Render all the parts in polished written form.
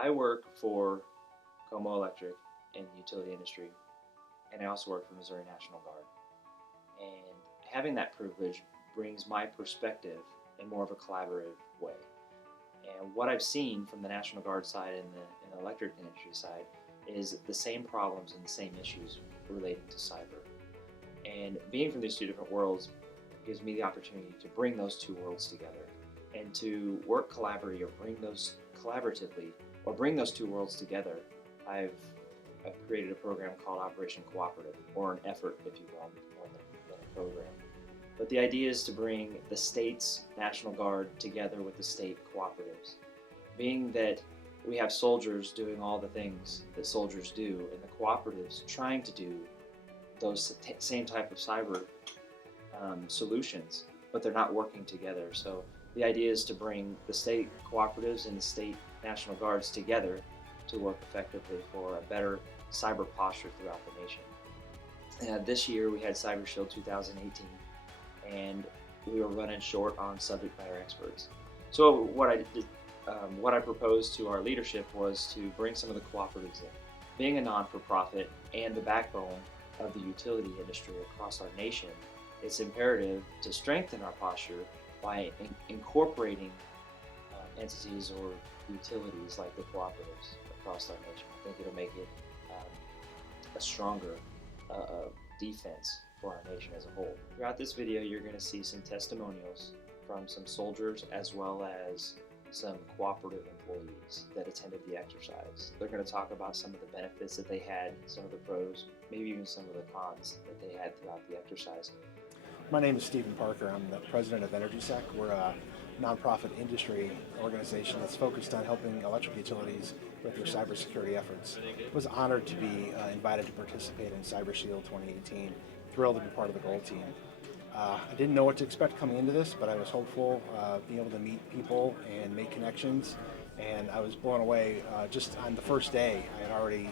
I work for Como Electric in the utility industry, and I also work for Missouri National Guard. And having that privilege brings my perspective in more of a collaborative way. And what I've seen from the National Guard side and the electric industry side is the same problems and the same issues relating to cyber. And being from these two different worlds gives me the opportunity to bring those two worlds together and to work collaboratively or bring those two worlds together. I've created a program called Operation Cooperative, or an effort, if you will, more than a program. But the idea is to bring the state's National Guard together with the state cooperatives. Being that we have soldiers doing all the things that soldiers do, and the cooperatives trying to do those same type of cyber solutions, but they're not working together. So the idea is to bring the state cooperatives and the state National Guards together to work effectively for a better cyber posture throughout the nation. This year we had Cyber Shield 2018, and we were running short on subject matter experts. So what I proposed to our leadership was to bring some of the cooperatives in. Being a non-for-profit and the backbone of the utility industry across our nation, it's imperative to strengthen our posture by incorporating entities or utilities like the cooperatives across our nation. I think it'll make it a stronger defense for our nation as a whole. Throughout this video, you're going to see some testimonials from some soldiers as well as some cooperative employees that attended the exercise. They're going to talk about some of the benefits that they had, some of the pros, maybe even some of the cons that they had throughout the exercise. My name is Stephen Parker. I'm the president of EnergySec. We're a nonprofit industry organization that's focused on helping electric utilities with their cybersecurity efforts. I was honored to be invited to participate in Cyber Shield 2018. Thrilled to be part of the gold team. I didn't know what to expect coming into this, but I was hopeful, being able to meet people and make connections, and I was blown away. Just on the first day, I had already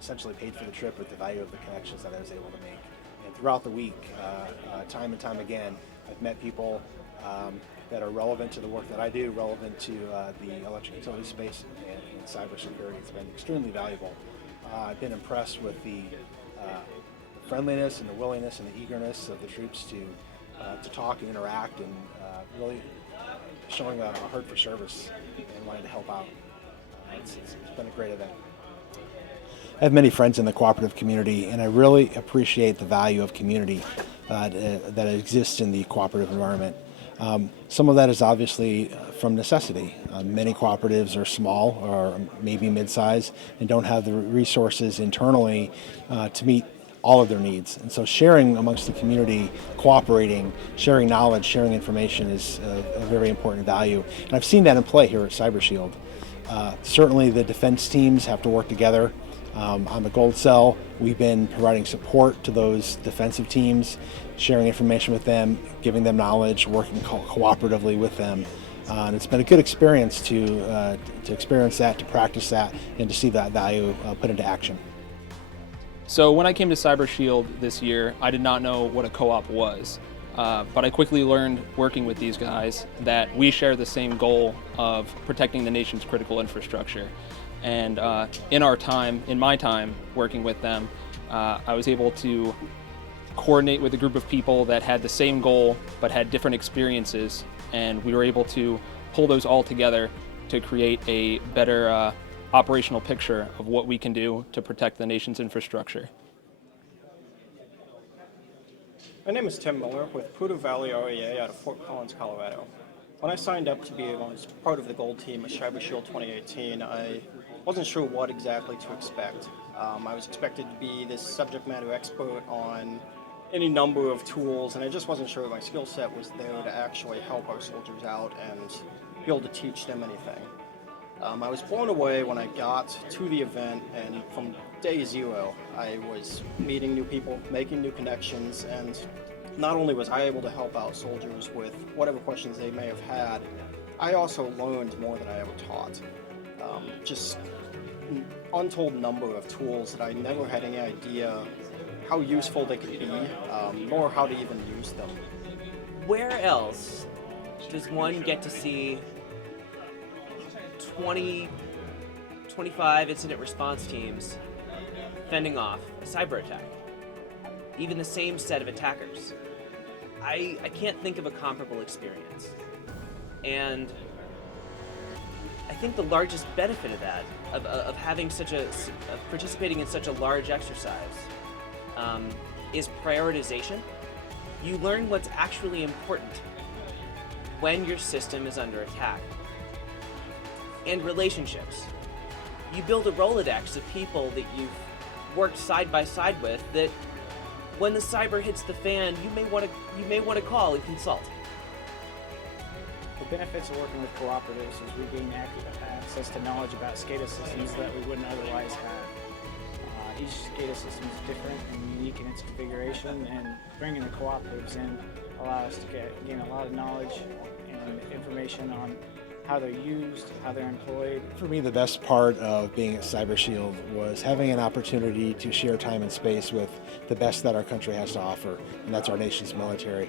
essentially paid for the trip with the value of the connections that I was able to make. And throughout the week, time and time again, I've met people that are relevant to the work that I do, relevant to the electric utility space and cybersecurity. It's been extremely valuable. I've been impressed with the friendliness and the willingness and the eagerness of the troops to talk and interact, and really showing a heart for service and wanting to help out. It's been a great event. I have many friends in the cooperative community, and I really appreciate the value of community that exists in the cooperative environment. Some of that is obviously from necessity. Many cooperatives are small or maybe mid-size and don't have the resources internally to meet all of their needs. And so sharing amongst the community, cooperating, sharing knowledge, sharing information is a very important value. And I've seen that in play here at Cyber Shield. Certainly the defense teams have to work together. On the Gold Cell, we've been providing support to those defensive teams, sharing information with them, giving them knowledge, working cooperatively with them. And it's been a good experience to experience that, to practice that, and to see that value put into action. So when I came to Cyber Shield this year, I did not know what a co-op was. But I quickly learned, working with these guys, that we share the same goal of protecting the nation's critical infrastructure. And in my time working with them, I was able to coordinate with a group of people that had the same goal but had different experiences, and we were able to pull those all together to create a better operational picture of what we can do to protect the nation's infrastructure. My name is Tim Miller with Poudre Valley REA out of Fort Collins, Colorado. When I signed up to be part of the Gold Team at Cyber Shield 2018, I wasn't sure what exactly to expect. I was expected to be this subject matter expert on any number of tools, and I just wasn't sure my skill set was there to actually help our soldiers out and be able to teach them anything. I was blown away when I got to the event, and from day zero, I was meeting new people, making new connections, and not only was I able to help out soldiers with whatever questions they may have had, I also learned more than I ever taught. Just an untold number of tools that I never had any idea how useful they could be, nor how to even use them. Where else does one get to see 20, 25 incident response teams fending off a cyber attack. Even the same set of attackers. I can't think of a comparable experience. And I think the largest benefit of that, of having of participating in such a large exercise, is prioritization. You learn what's actually important when your system is under attack. And relationships. You build a Rolodex of people that you've worked side by side with that when the cyber hits the fan, you may want to call and consult. The benefits of working with cooperatives is we gain access to knowledge about SCADA systems that we wouldn't otherwise have. Each SCADA system is different and unique in its configuration, and bringing the cooperatives in allow us to gain a lot of knowledge and information on how they're used, how they're employed. For me, the best part of being at CyberShield was having an opportunity to share time and space with the best that our country has to offer, and that's our nation's military.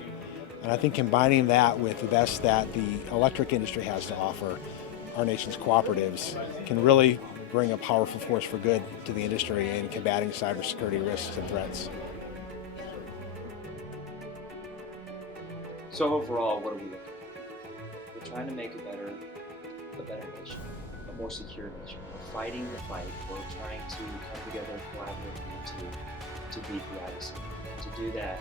And I think combining that with the best that the electric industry has to offer, our nation's cooperatives, can really bring a powerful force for good to the industry in combating cybersecurity risks and threats. So overall, what are we looking at? We're trying to make a better nation, a more secure nation. We're fighting the fight. We're trying to come together collaboratively to beat the IDC. To do that,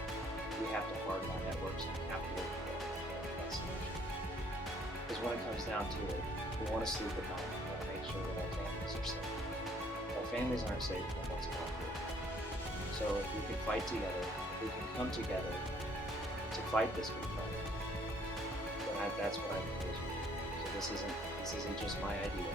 we have to harden our networks and have to work together. That's the mission. Because when it comes down to it, we want to sleep at night. We want to make sure that our families are safe. If our families aren't safe, then what's going on? So if we can fight together, if we can come together to fight this good fight, then that's what I propose. So this isn't just my idea.